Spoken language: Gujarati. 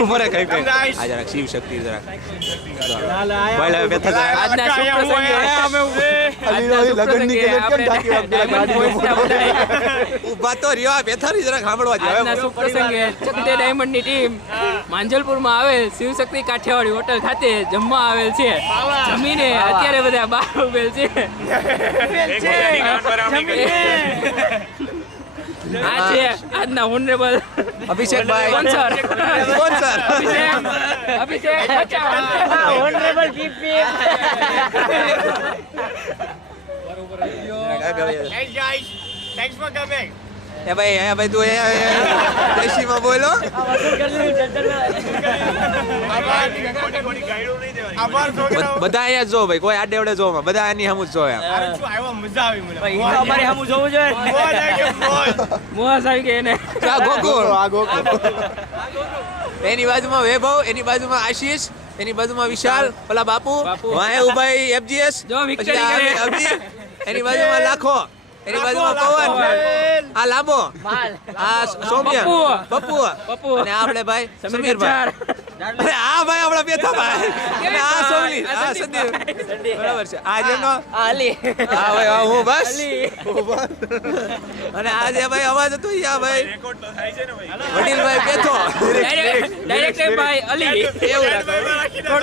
ઉભરે કઈ કઈ આ જરાક શિવ શક્તિ જરાક ભાઈ લે બેઠા જરાક આજના શુભ પ્રસંગે લગનની કે કેમ ઢાંકી ઊભા તો રહ્યો બેઠા રહી જરાક સાંભળવા દે આજના શુભ પ્રસંગે ચકતે ડાયમંડની ટીમ માંજલપુરમાં આવેલ શિવશક્તિ કાઠિયાવાડી હોટલ ખાતે જમવા આવેલ છે. જમીને અત્યારે બધા બહાર ઉભેલ છે. આ છે આજના હોનરેબલ અભિષેકભાઈ સ્પોન્સર સ્પોન્સર અભિષેક હોનરેબલ પીપી એ ભાઈ તું દેશીમાં બોલો બધા અહીંયા જો ભાઈ કોઈ આડેવડે જો બધા આની હમું જો એમ મોહસ આવી ગઈ એને આ ગોકુળ આ ગોકુળ એની બાજુમાં વૈભવ એની બાજુમાં આશીષ એની બાજુમાં વિશાલ પેલા બાપુ વાહે ઉભાઈ એફજીએસ જો વિક્ટરી કરે. એની બાજુમાં લાખો એની બાજુમાં પવન આ લાંબો આ સૌમ્ય પપ્પુ અને આપણે ભાઈ સમીરભાઈ અરે આ ભાઈ આપણા બેઠા ભાઈ અને આ સોમલી આ સંદીપ બરાબર છે આ જેનો આલી હા ભાઈ આ હું બસ અને આ જે ભાઈ અવાજ હતો ઈ આ ભાઈ વડીલભાઈ બેઠો ડાયરેક્ટર ભાઈ અલી એવું